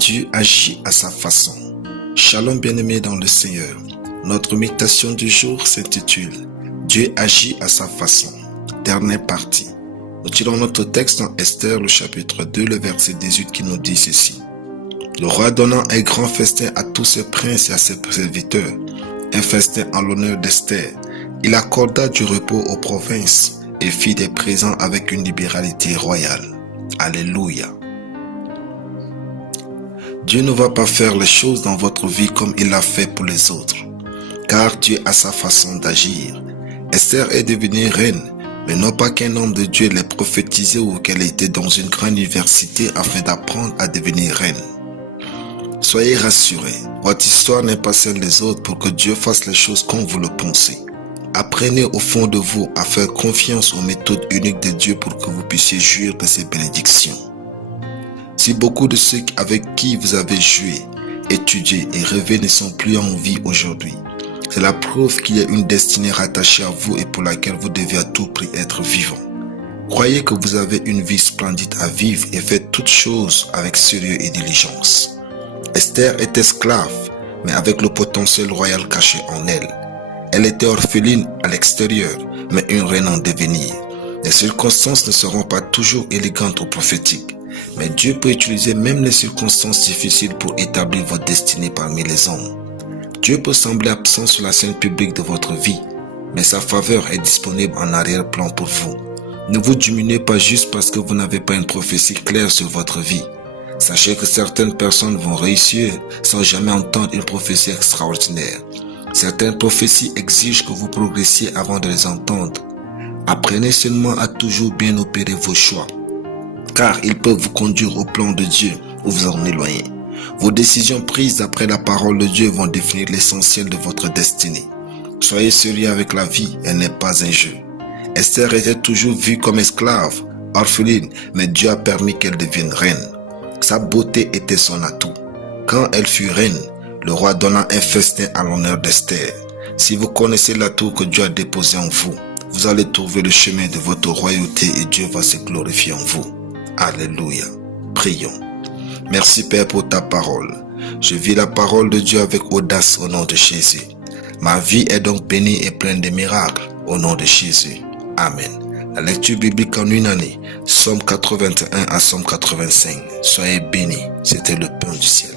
Dieu agit à sa façon. Shalom bien-aimés dans le Seigneur. Notre méditation du jour s'intitule « Dieu agit à sa façon ». Dernière partie. Nous tirons notre texte dans Esther, le chapitre 2, le verset 18 qui nous dit ceci. Le roi donna un grand festin à tous ses princes et à ses serviteurs, un festin en l'honneur d'Esther. Il accorda du repos aux provinces et fit des présents avec une libéralité royale. Alléluia. Dieu ne va pas faire les choses dans votre vie comme il l'a fait pour les autres, car Dieu a sa façon d'agir. Esther est devenue reine, mais non pas qu'un homme de Dieu l'ait prophétisé ou qu'elle était dans une grande université afin d'apprendre à devenir reine. Soyez rassurés, votre histoire n'est pas celle des autres pour que Dieu fasse les choses comme vous le pensez. Apprenez au fond de vous à faire confiance aux méthodes uniques de Dieu pour que vous puissiez jouir de ses bénédictions. Si beaucoup de ceux avec qui vous avez joué, étudié et rêvé ne sont plus en vie aujourd'hui, c'est la preuve qu'il y a une destinée rattachée à vous et pour laquelle vous devez à tout prix être vivant. Croyez que vous avez une vie splendide à vivre et faites toutes choses avec sérieux et diligence. Esther est esclave, mais avec le potentiel royal caché en elle. Elle était orpheline à l'extérieur, mais une reine en devenir. Les circonstances ne seront pas toujours élégantes ou prophétiques, mais Dieu peut utiliser même les circonstances difficiles pour établir votre destinée parmi les hommes. Dieu peut sembler absent sur la scène publique de votre vie, mais sa faveur est disponible en arrière-plan pour vous. Ne vous diminuez pas juste parce que vous n'avez pas une prophétie claire sur votre vie. Sachez que certaines personnes vont réussir sans jamais entendre une prophétie extraordinaire. Certaines prophéties exigent que vous progressiez avant de les entendre. Apprenez seulement à toujours bien opérer vos choix, car ils peuvent vous conduire au plan de Dieu ou vous en éloigner. Vos décisions prises après la parole de Dieu vont définir l'essentiel de votre destinée. Soyez sérieux avec la vie, elle n'est pas un jeu. Esther était toujours vue comme esclave, orpheline, mais Dieu a permis qu'elle devienne reine. Sa beauté était son atout. Quand elle fut reine, le roi donna un festin à l'honneur d'Esther. Si vous connaissez l'atout que Dieu a déposé en vous, vous allez trouver le chemin de votre royauté et Dieu va se glorifier en vous. Alléluia. Prions. Merci Père pour ta parole. Je vis la parole de Dieu avec audace au nom de Jésus. Ma vie est donc bénie et pleine de miracles au nom de Jésus. Amen. La lecture biblique en une année, Psaume 81 à Psaume 85. Soyez bénis, c'était le pain du ciel.